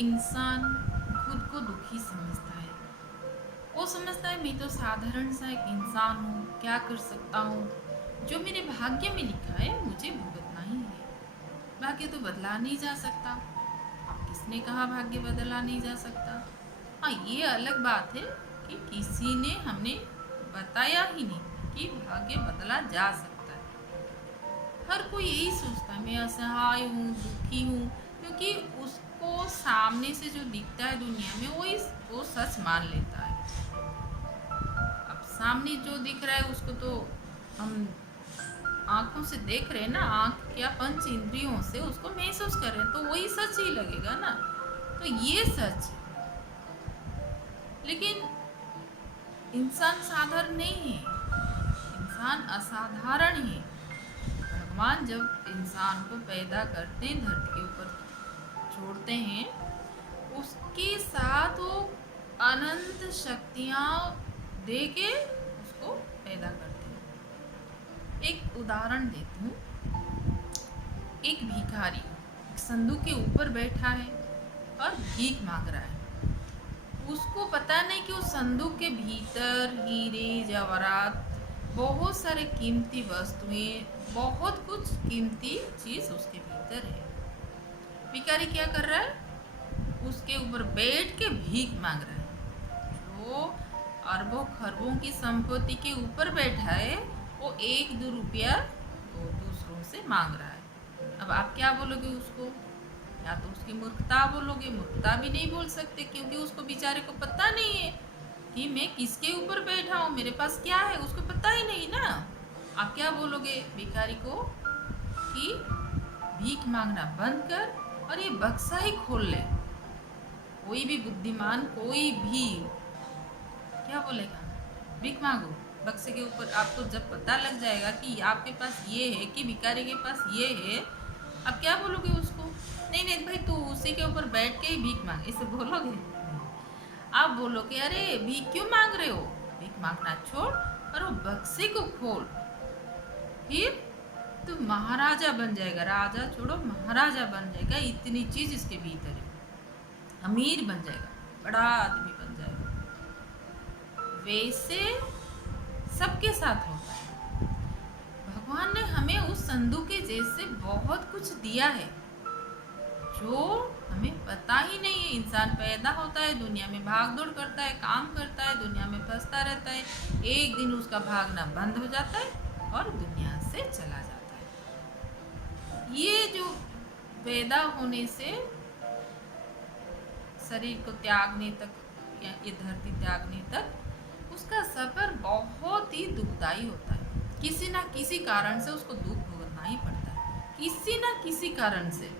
इंसान खुद को दुखी समझता है। वो समझता है मैं तो साधारण सा एक इंसान हूँ, क्या कर सकता हूँ। जो मेरे भाग्य में लिखा है मुझे भुगतना ही है। भाग्य तो बदला नहीं जा सकता। अब किसने कहा भाग्य बदला नहीं जा सकता? हाँ, ये अलग बात है कि किसी ने हमने बताया ही नहीं कि भाग्य बदला जा सकता है। हर कोई यही सोचता है मैं असहाय हूँ, दुखी हूँ, क्योंकि उसको सामने से जो दिखता है दुनिया में वो सच मान लेता है। अब सामने जो दिख रहा है उसको तो हम आंखों से देख रहे हैं ना, आंख क्या पंच इंद्रियों से उसको महसूस कर रहे हैं, तो वही सच ही लगेगा ना। तो ये सच है। लेकिन इंसान साधारण नहीं है, इंसान असाधारण है। भगवान जब इंसान को पैदा करते हैं, धरती के ऊपर छोड़ते हैं, उसके साथ वो अनंत शक्तियां दे के उसको पैदा करते हैं। एक उदाहरण देती हूँ। एक भिखारी एक संदूक के ऊपर बैठा है और भीख मांग रहा है। उसको पता नहीं कि उस संदूक के भीतर हीरे जवाहरात, बहुत सारे कीमती वस्तुएं, बहुत कुछ कीमती चीज उसके भीतर है। भिखारी क्या कर रहा है? उसके ऊपर बैठ के भीख मांग रहा है। जो अरबों खरबों की संपत्ति के ऊपर बैठा है, वो एक दो रुपया वो दूसरों से मांग रहा है। अब आप क्या बोलोगे उसको? या तो उसकी मूर्खता बोलोगे, मूर्खता भी नहीं बोल सकते क्योंकि उसको बेचारे को पता नहीं है कि मैं किसके ऊपर बैठा हूँ, मेरे पास क्या है, उसको पता ही नहीं ना। आप क्या बोलोगे भिखारी को कि भीख मांगना बंद कर और ये बक्सा ही खोल ले। कोई भी बुद्धिमान कोई भी क्या बोलेगा? भीख मांगो, बक्से के ऊपर। आपको जब पता लग जाएगा कि आपके पास ये है, कि भिखारी के पास ये है, आप क्या बोलोगे उसको? नहीं नहीं भाई, तू उसी के ऊपर बैठ के ही भीख मांग, इसे बोलोगे? आप बोलोगे अरे भीख क्यों मांग रहे हो, भीख मांगना छोड़ और वो बक्से को खोल, फिर तू महाराजा बन जाएगा। राजा छोड़ो, महाराजा बन जाएगा। इतनी चीज इसके भीतर है, अमीर बन जाएगा, बड़ा आदमी बन जाएगा। वैसे सबके साथ होता है। भगवान ने हमें उस संदूक के जैसे बहुत कुछ दिया है जो हमें पता ही नहीं है। इंसान पैदा होता है, दुनिया में भाग दौड़ करता है, काम करता है, दुनिया में फंसता रहता है। एक दिन उसका भागना बंद हो जाता है और दुनिया से चला जाता है। ये जो पैदा होने से शरीर को त्यागने तक या ये धरती त्यागने तक उसका सफर बहुत ही दुखदाई होता है। किसी ना किसी कारण से उसको दुख भोगना ही पड़ता है, किसी ना किसी कारण से।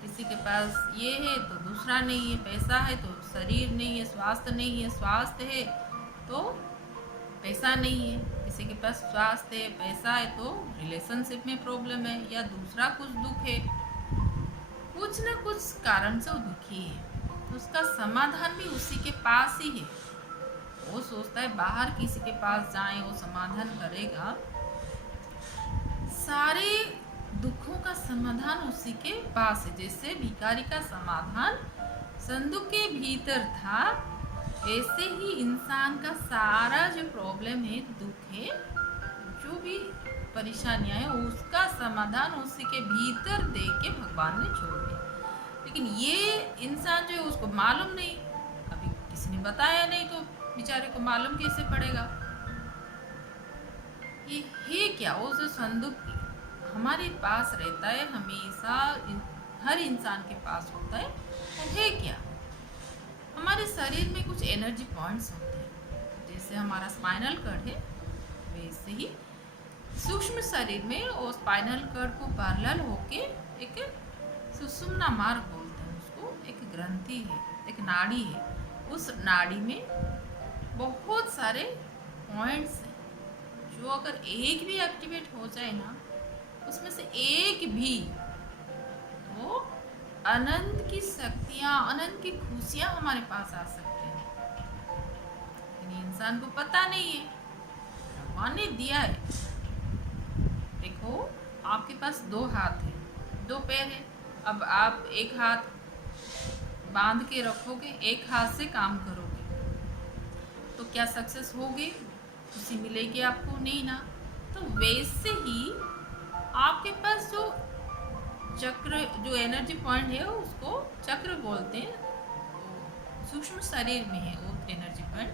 किसी के पास ये है तो दूसरा नहीं है, पैसा है तो शरीर नहीं है, स्वास्थ्य नहीं है, स्वास्थ्य है तो पैसा नहीं है। किसी के पास स्वास्थ्य है, पैसा है तो रिलेशनशिप में प्रॉब्लम है या दूसरा कुछ दुख है। कुछ ना कुछ कारण से वो दुखी है, तो उसका समाधान भी उसी के पास ही है। वो सोचता है बाहर किसी के पास जाए, वो समाधान करेगा। सारे दुखों का समाधान उसी के पास है। जैसे भिखारी का समाधान संदूक के भीतर था, ऐसे ही इंसान का सारा जो प्रॉब्लम है, दुख है, जो भी परेशानियां है, उसका समाधान उसी के भीतर दे के भगवान ने छोड़ दिया। लेकिन ये इंसान जो है उसको मालूम नहीं, अभी किसी ने बताया नहीं, तो बेचारे को मालूम कैसे पड़ेगा? ये है क्या? वो जो संदूक हमारे पास रहता है हमेशा, हर इंसान के पास होता है, वो है क्या? हमारे शरीर में कुछ एनर्जी पॉइंट्स होते हैं। जैसे हमारा स्पाइनल कॉर्ड है, वैसे ही सूक्ष्म शरीर में वो स्पाइनल कॉर्ड को पैरेलल होके एक सुषुम्ना मार्ग बोलते हैं उसको, एक ग्रंथि है, एक नाड़ी है। उस नाड़ी में बहुत सारे पॉइंट्स हैं, जो अगर एक भी एक्टिवेट हो जाए ना, उसमें से एक भी, तो अनंत की शक्तियां, अनंत की खुशियां हमारे पास आ सकती हैं। लेकिन इंसान को पता नहीं है, भगवान ने दिया है। देखो, आपके पास दो हाथ है, दो पैर है। अब आप एक हाथ बांध के रखोगे, एक हाथ से काम करोगे, तो क्या सक्सेस होगी? खुशी मिलेगी आपको? नहीं ना। तो वैसे ही आपके पास जो चक्र, जो एनर्जी पॉइंट है उसको चक्र बोलते हैं, तो सूक्ष्म शरीर में है वो एनर्जी पॉइंट,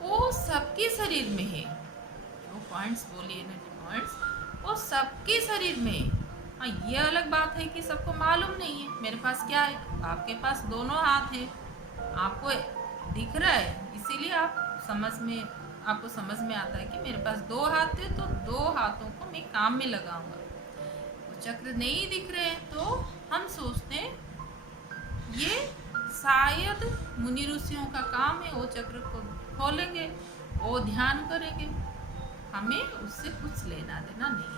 वो सबके शरीर में है। जो पॉइंट्स बोली एनर्जी पॉइंट्स, वो सबके शरीर में है। हाँ, ये अलग बात है कि सबको मालूम नहीं है। मेरे पास क्या है, आपके पास दोनों हाथ है, आपको दिख रहा है, इसीलिए आपको समझ में आता है कि मेरे पास दो हाथ है, तो दो हाथों को मैं काम में लगाऊंगा। वो चक्र नहीं दिख रहे हैं तो हम सोचते हैं ये शायद मुनि ऋषियों का काम है, वो चक्र को खोलेंगे, वो ध्यान करेंगे, हमें उससे कुछ लेना देना नहीं।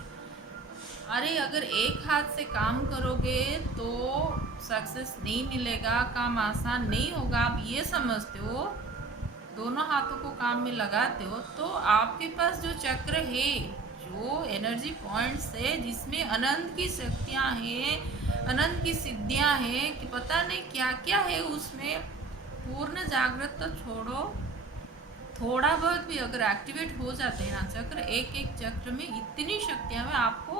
अरे अगर एक हाथ से काम करोगे तो सक्सेस नहीं मिलेगा, काम आसान नहीं होगा, आप ये समझते हो, दोनों हाथों को काम में लगाते हो, तो आपके पास जो चक्र है, जो एनर्जी पॉइंट्स है, जिसमें अनंत की शक्तियाँ हैं, अनंत की सिद्धियाँ हैं, कि पता नहीं क्या क्या है उसमें, पूर्ण जागृत तो छोड़ो, थोड़ा बहुत भी अगर एक्टिवेट हो जाते हैं ना चक्र, एक एक चक्र में इतनी शक्तियाँ हैं, आपको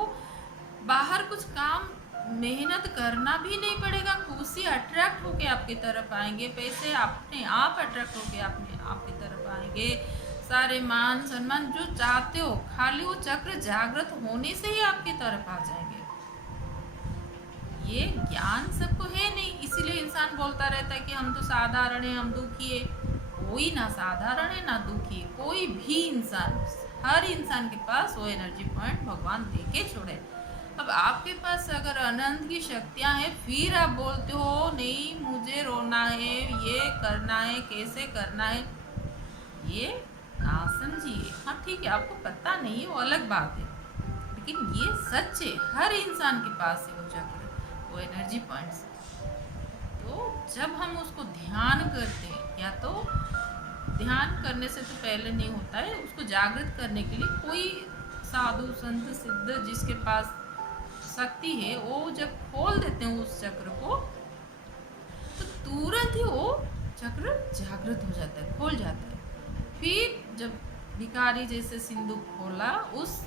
बाहर कुछ काम मेहनत करना भी नहीं पड़ेगा, खुशी अट्रैक्ट होके आपकी तरफ आएंगे, पैसे अपने आप अट्रैक्ट होके आपकी तरफ आएंगे, सारे मान सम्मान जो चाहते हो, खाली वो चक्र जागृत होने से ही आपकी तरफ आ जाएंगे। ये ज्ञान सबको है नहीं, इसीलिए इंसान बोलता रहता है कि हम तो साधारण है, हम दुखी है। कोई ना साधारण है ना दुखी है, कोई भी इंसान, हर इंसान के पास वो एनर्जी पॉइंट भगवान दे के छोड़े। अब आपके पास अगर अनंत की शक्तियां हैं, फिर आप बोलते हो नहीं मुझे रोना है, ये करना है, कैसे करना है, ये ना समझिए। हाँ ठीक है, आपको पता नहीं है, वो अलग बात है, लेकिन ये सच है, हर इंसान के पास है वो चक्र, वो एनर्जी पॉइंट्स। तो जब हम उसको ध्यान करते हैं, या तो ध्यान करने से तो पहले नहीं होता है, उसको जागृत करने के लिए कोई साधु संत सिद्ध जिसके पास शक्ति है, वो जब खोल देते हैं उस चक्र को, तो तुरंत ही वो चक्र जागृत हो जाता है, खोल जाता है। फिर जब भिखारी जैसे सिंधु खोला, उस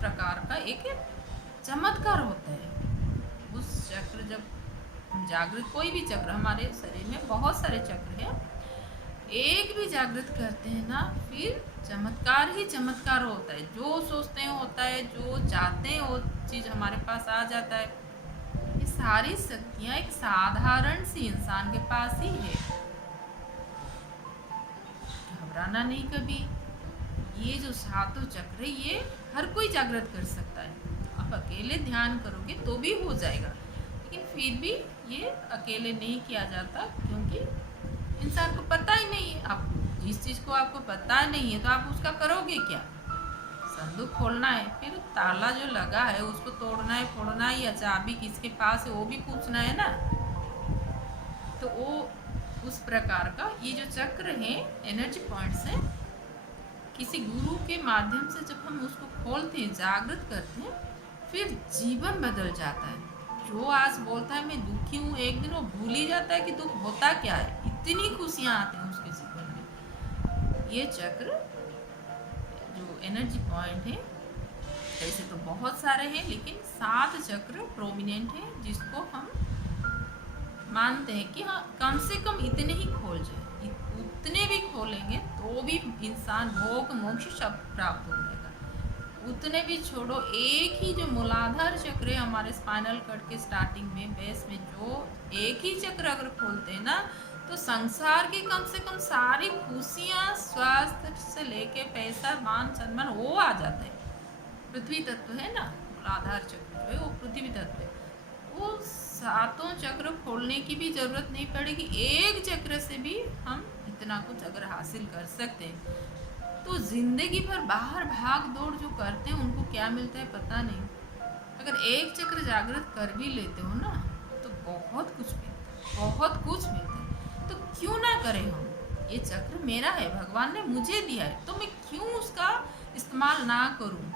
प्रकार का एक चमत्कार होता है। उस चक्र जब जागृत, कोई भी चक्र, हमारे शरीर में बहुत सारे चक्र हैं, एक भी जागृत करते हैं ना, फिर चमत्कार ही चमत्कार होता है, जो सोचते हैं होता है, जो चाहते हैं वो चीज़ हमारे पास आ जाता है। ये सारी शक्तियाँ एक साधारण सी इंसान के पास ही है, घबराना नहीं कभी। ये जो सातों चक्र है, ये हर कोई जागृत कर सकता है, आप अकेले ध्यान करोगे तो भी हो जाएगा, लेकिन फिर भी ये अकेले नहीं किया जाता, क्योंकि इंसान को पता ही नहीं है। आप जिस चीज़ को आपको पता नहीं है तो आप उसका करोगे क्या? संदूक खोलना है, फिर ताला जो लगा है उसको तोड़ना है, फोड़ना है, या चाबी किसके पास है वो भी पूछना है ना। तो वो उस प्रकार का ये जो चक्र है, एनर्जी पॉइंट्स है, किसी गुरु के माध्यम से जब हम उसको खोलते हैं, जागृत करते हैं, फिर जीवन बदल जाता है। जो आज बोलता है मैं दुखी हूँ, एक दिन वो भूल ही जाता है कि दुख होता क्या है, इतनी खुशियाँ आती हैं उसके जीवन में। ये चक्र जो एनर्जी पॉइंट है, ऐसे तो बहुत सारे हैं, लेकिन 7 चक्र प्रोमिनेंट है, जिसको हम मानते हैं कि हाँ कम से कम इतने ही खोल जाए, उतने भी खोलेंगे तो भी इंसान भोग मोक्ष सब प्राप्त हो जाएगा। उतने भी छोड़ो, एक ही जो मूलाधार चक्र है हमारे स्पाइनल कट के स्टार्टिंग में, बेस में, जो एक ही चक्र अगर खोलते हैं ना, तो संसार की कम से कम सारी खुशियाँ, स्वास्थ्य से लेके पैसा, मान सम्मान, वो आ जाता है। पृथ्वी तत्व है ना, मूलाधार चक्र जो है वो पृथ्वी तत्व है, वो 7 चक्र खोलने की भी जरूरत नहीं पड़ेगी, एक चक्र से भी हम इतना कुछ अगर हासिल कर सकते हैं। तो जिंदगी भर बाहर भाग दौड़ जो करते हैं उनको क्या मिलता है पता नहीं, अगर एक चक्र जागृत कर भी लेते हो ना, तो बहुत कुछ मिलता है, बहुत कुछ मिलता है। तो क्यों ना करें हम, ये चक्र मेरा है, भगवान ने मुझे दिया है, तो मैं क्यों उसका इस्तेमाल ना करूं?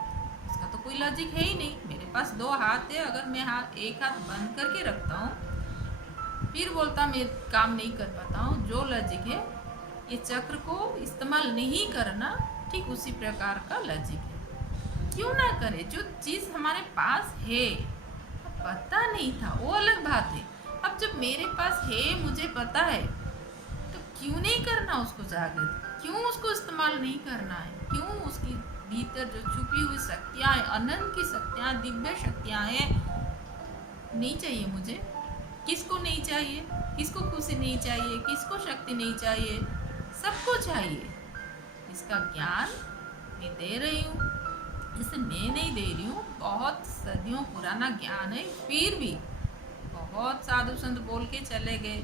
इसका तो कोई लॉजिक है ही नहीं। मेरे पास 2 हाथ है, अगर मैं एक हाथ बंद करके रखता हूँ, फिर बोलता मैं काम नहीं कर पाता हूँ। जो लॉजिक है, ये चक्र को इस्तेमाल नहीं करना, ठीक उसी प्रकार का लॉजिक है। क्यों ना करे? जो चीज़ हमारे पास है, पता नहीं था वो अलग बात है। अब जब मेरे पास है, मुझे पता है, तो क्यों नहीं करना उसको जागृत? क्यों उसको इस्तेमाल नहीं करना है? क्यों उसकी भीतर जो छुपी हुई शक्तियाँ हैं, अनंत की शक्तियाँ, दिव्य शक्तियाँ हैं, नहीं चाहिए मुझे? किसको नहीं चाहिए? किसको खुशी नहीं चाहिए? किसको शक्ति नहीं चाहिए? सबको चाहिए। इसका ज्ञान मैं दे रही हूँ, जिसे मैं नहीं दे रही हूँ, बहुत सदियों पुराना ज्ञान है। फिर भी बहुत साधु संत बोल के चले गए,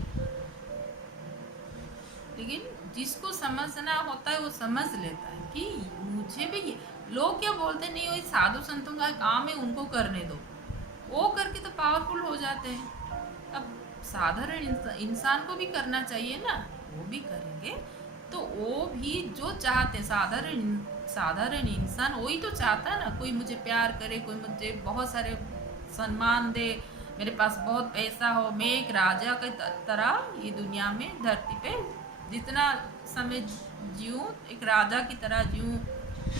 लेकिन जिसको समझना होता है वो समझ लेता है कि मुझे भी ये लोग क्या बोलते नहीं, वही साधु संतों का काम है, उनको करने दो। वो करके तो पावरफुल हो जाते हैं। अब साधारण इंसान को भी करना चाहिए ना, वो भी करेंगे तो वो भी जो चाहते हैं, साधारण इंसान वही तो चाहता है ना। कोई मुझे प्यार करे, कोई मुझे बहुत सारे सम्मान दे, मेरे पास बहुत पैसा हो, मैं एक राजा की तरह ये दुनिया में धरती पे जितना समय जीऊँ, एक राजा की तरह जीऊँ।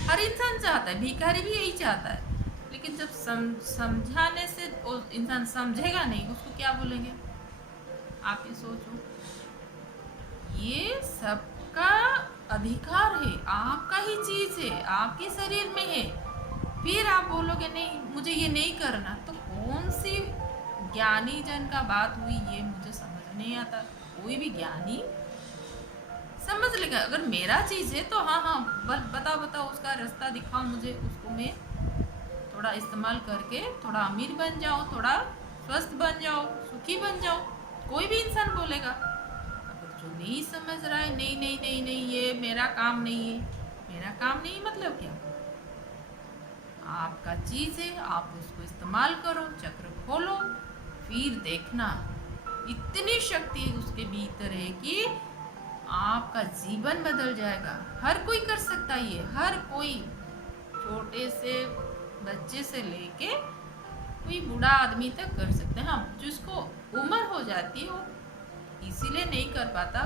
हर इंसान चाहता है, भिखारी भी यही चाहता है। लेकिन जब समझाने से वो इंसान समझेगा नहीं, उसको क्या बोलेंगे? आप ये सोचो। ये सबका अधिकार है, आपका ही चीज है, आपके शरीर में है। फिर आप बोलोगे नहीं मुझे ये नहीं करना, तो कौन सी ज्ञानी जन का बात हुई? ये मुझे समझ नहीं आता। कोई भी ज्ञानी समझ लेगा, अगर मेरा चीज है तो हाँ, बताओ उसका रास्ता दिखाओ मुझे, उसको मैं थोड़ा इस्तेमाल करके थोड़ा अमीर बन जाओ, थोड़ा स्वस्थ बन जाओ, सुखी बन जाओ। कोई भी इंसान बोलेगा। अगर जो नहीं समझ रहा है, नहीं, ये मेरा काम नहीं है। मेरा काम नहीं मतलब क्या? आपका चीज है, आप उसको इस्तेमाल करो, चक्र खोलो, फिर देखना इतनी शक्ति उसके भीतर है कि आपका जीवन बदल जाएगा। हर कोई कर सकता है ये, हर कोई, छोटे से बच्चे से लेके कोई बूढ़ा आदमी तक कर सकते हैं। हाँ, जिसको उम्र हो जाती है वो इसीलिए नहीं कर पाता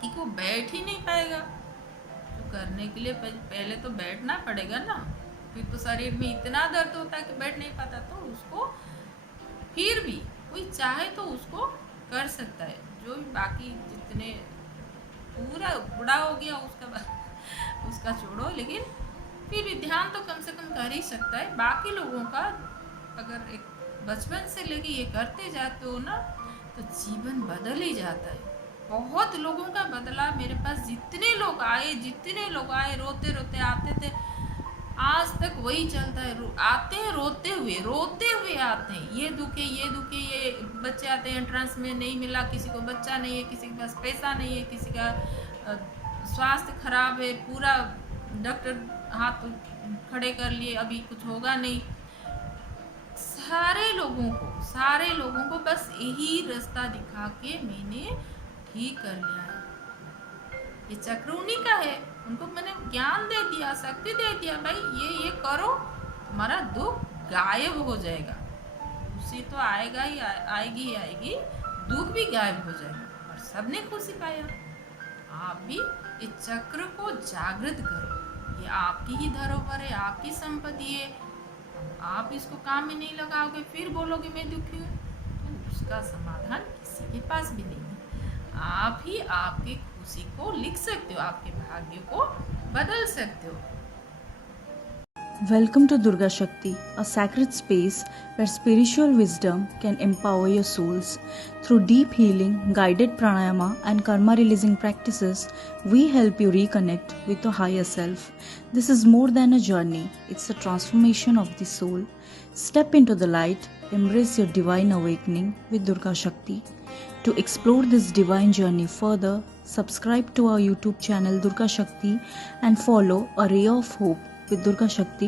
कि वो बैठ ही नहीं पाएगा। तो करने के लिए पहले तो बैठना पड़ेगा ना, फिर तो शरीर में इतना दर्द होता है कि बैठ नहीं पाता। तो उसको फिर भी कोई चाहे तो उसको कर सकता है। जो भी बाकी जितने पूरा बूढ़ा हो गया उसका छोड़ो, लेकिन फिर भी ध्यान तो कम से कम कर ही सकता है। बाकी लोगों का अगर एक बचपन से लेके ये करते जाते हो ना, तो जीवन बदल ही जाता है। बहुत लोगों का बदला। मेरे पास जितने लोग आए रोते रोते आते थे, आज तक वही चलता है। आते हैं रोते हुए आते हैं, ये दुखे, ये बच्चे आते हैं एंट्रेंस में, नहीं मिला, किसी को बच्चा नहीं है, किसी के पास पैसा नहीं है, किसी का स्वास्थ्य खराब है, पूरा डॉक्टर हाथ खड़े कर लिए, अभी कुछ होगा नहीं। सारे लोगों को बस यही रास्ता दिखा के मैंने ठीक कर लिया है। ये चक्र उन्हीं का है, उनको मैंने ज्ञान दे दिया, शक्ति दे दिया, भाई ये करो, तुम्हारा दुख गायब हो जाएगा। खुशी तो आएगा ही, आएगी, दुख भी गायब हो जाएगा और सबने खुशी पाया। आप भी इस चक्र को जागृत करो। ये आपकी ही धरोहर है, आपकी संपत्ति है। आप इसको काम में नहीं लगाओगे, फिर बोलोगे मैं दुखी हूँ, तो उसका समाधान किसी के पास भी नहीं है। आप ही आपके खुशी को लिख सकते हो, आपके भाग्य को बदल सकते हो। Welcome to Durga Shakti, a sacred space where spiritual wisdom can empower your souls. Through deep healing, guided pranayama, and karma releasing practices, we help you reconnect with your higher self. This is more than a journey, it's a transformation of the soul. Step into the light, embrace your divine awakening with Durga Shakti. To explore this divine journey further, subscribe to our YouTube channel Durga Shakti and follow A Ray of Hope with Durga Shakti.